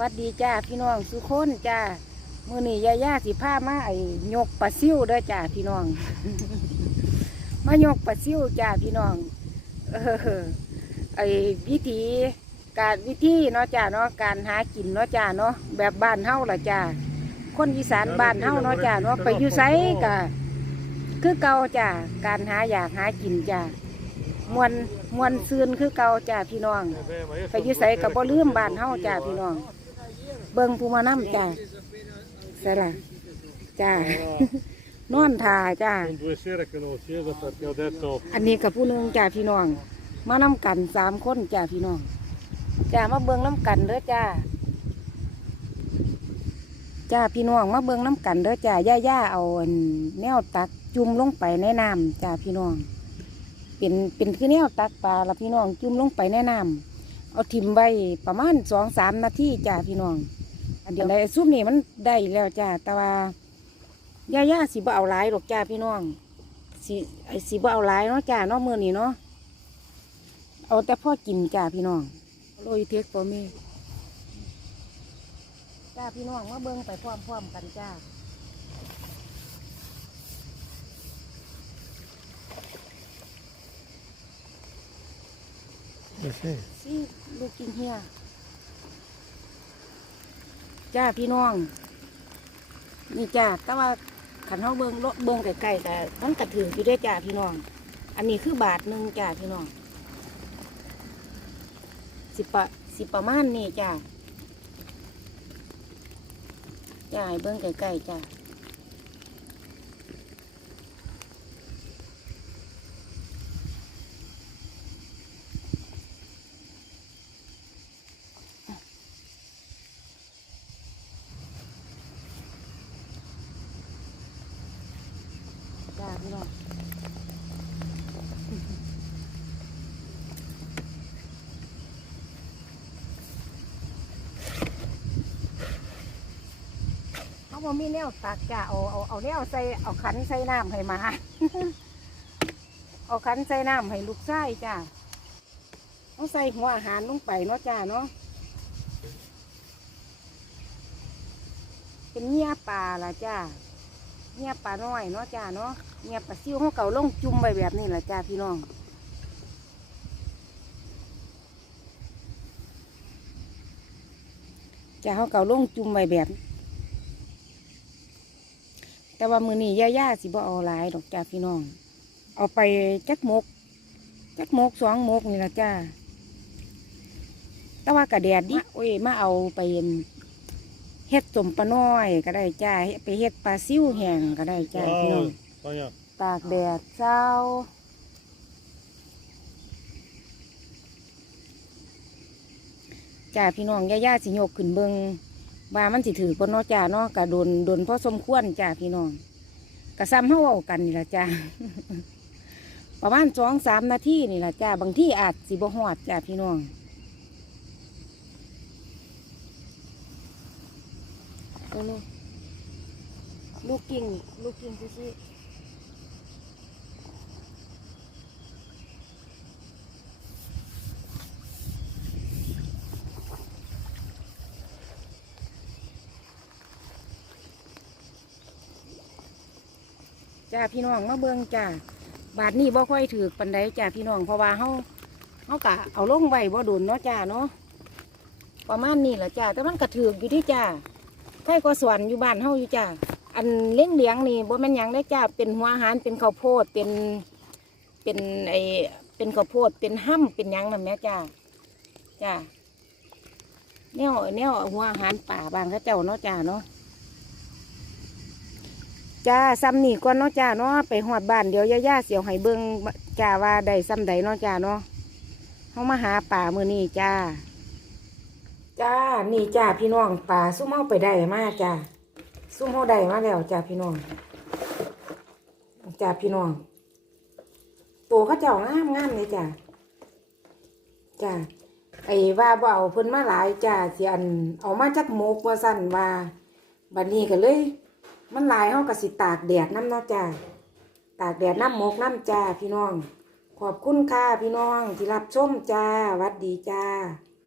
วัดดีจ้าพี่น้องสุคนจ้ามือนี้ยาย่าสิพามาไอ้ยกปลาซิ่วเด้อจ้าพี่น้อง มายกปลาซิ่วจ้าพี่น้องเออไอ้วิธีการวิธีเนาะจ้าเนาะการหากินเนาะจ้าเนาะแบบบ้านเฮาล่ะจ้าคนอีสานบ้านเฮาเนาะจ้าเนาะไปอยู่ไสก็คือเก่าจ้าการหาอยากหากินจ้ามวนมวนซืนคือเก่าจ้าพี่น้องไปอยู่ไสกับบ่ลืมบ้านเฮาจ้าพี่น้อง เบิ่งผู้มานํจ้าใส่ล่ะจ้านอนทาจ้า Sono due sere che non lo chiedo perché ho detto อันนี้กับผู้หนึงจ้าพี่น้อง มานํกันสามคนจ้าพี่น้องจ้ามาเบิ่งน้กันเด้อจ้าจ้าพี่น้องมาเบิ่งน้กันเด้อจ้าย่าย่าเอาอันแนวตักจุ่มลงไปในน้ำจ้าพี่น้อง เป็นเป็นคือแนวตักปลาละพี่น้องจุ่มลงไปในน้ำ เอาทิมไว้ประมาณสองสามนาทีจ้าพี่น้อง อันเดียวได้ซุปนี่มันได้แล้วจ้าแต่ว่าย่าย่าสิบ่เอาหลายหรอกจ้าพี่น้องสิไอสิบ่เอาหลายเนาะจ้าเนาะมื้อนี้เนาะเอาแต่พ่อกินจ้าพี่น้องโรยเทคปอมีจ้าพี่น้องมาเบิ่งไปพร้อมๆกันจ้า sì, sì. สิลูกกินเฮียจ้าพี่น้อง นี่จ้าแต่ว่าขันเฮาเบิงโลเบิงไกลๆแต่มันกระถืออยู่ได้จ้าพี่น้อง อันนี้คือบาทหนึ่งจ้าพี่น้อง สิปะสิประมาณนี้จ้าจ้าให้เบิงไกลๆจ้า พี่น้องเขาบ่มีแนวตักจ้าเอาเอาเอาแนวใส่เอาขันใส่น้ำให้หมา เอาขันใส่น้ำให้ลูกไส้จ้าเอาใส่หัวอาหารลงไปเนาะจ้าเนาะเป็นเงี้ยปลาล่ะจ้า เงี้ยปลาน้อยเนาะจ้าเนาะเงี้ยปลาซิวเขาเก่าลงจุ่มไปแบบนี้ล่ะจ้าพี่น้องจ้าเขาเก่าลงจุ่มไปแบบ แต่ว่ามือนี้ย่าๆสิบ่เอาหลายดอกจ้าพี่น้อง เอาไปจักมกจักมกสองมกนี่ละจ้าแต่ว่ากระแดดดิโอ้ยมาเอาไปเฮ็ดสมปลาน้อยก็ได้จ้าเฮ็ดไปเฮ็ดปลาซิ่วแห้งก็ได้จ้าพี่น้อง Ciao, Spagna. ตากแดดเช้า จ้าพี่น้องย่าๆสิยกขึ้นเบิงว่ามันสิถือปนเนาะจ้าเนาะกะโดนโดนพอสมควรจ้าพี่น้องกะซ้ำเฮาเอากันนี่ละจ้า ประมาณสองสามนาทีนี่ละจ้าบางที่อาจสิบ่ฮอดจ้าพี่น้อง เอาลูกลูกกิ่งลูกกิ่งซิๆจ้าพี่น้องมาเบิ่งจ้าบาทนี้บ่ค่อยถือปันใดจ้าพี่น้องเพราะว่าเฮาเฮากะเอาลงไว้บ่โดนเนาะจ้าเนาะประมาณนี้แหละจ้าแต่มันกระถืออยู่ที่จ้า ใครก็สวนอยู่บ้านเฮาอยู่จ้าอันเลี้ยงเลี้ยงนี่บ่แม่นหยังได้จ้าเป็นหัวอาหารเป็นข้าวโพดเป็นเป็นไอเป็นข้าวโพดเป็นห้ำเป็นหยังนั่นแม่จ้าจ้าแนวแนวหัวอาหารป่าบางเขาเจ้าเนาะจ้าเนาะจ้าซ้ำนี่ก่อนเนาะจ้าเนาะไปหอดบ้านเดี๋ยวย่าๆเสียวให้เบิ่งจ้าว่าได้ซ้ำใดเนาะจ้าเนาะเฮามาหาป่ามื้อนี้จ้า จ้า นี่จ้าพี่น้องป่าซุ่มเฮาไปได้มาจ้าซุ่มเฮาได้มาแล้วจ้าพี่น้องจ้าพี่น้องตัวเขาเจ้างามงามเลยจ้าจ้าไอ้ว่าบ่เอาเพิ่นมาหลายจ้าสิอันเอามาจักหมกว่าสั่นว่าบัดนี้ก็เลย มันหลายเฮาก็สิตากแดดน้ำเนาะจ้าตากแดดน้ำหมกน้ำจ้าพี่น้อง ขอบคุณค่ะพี่น้องที่รับชมจ้าวัดดีจ้า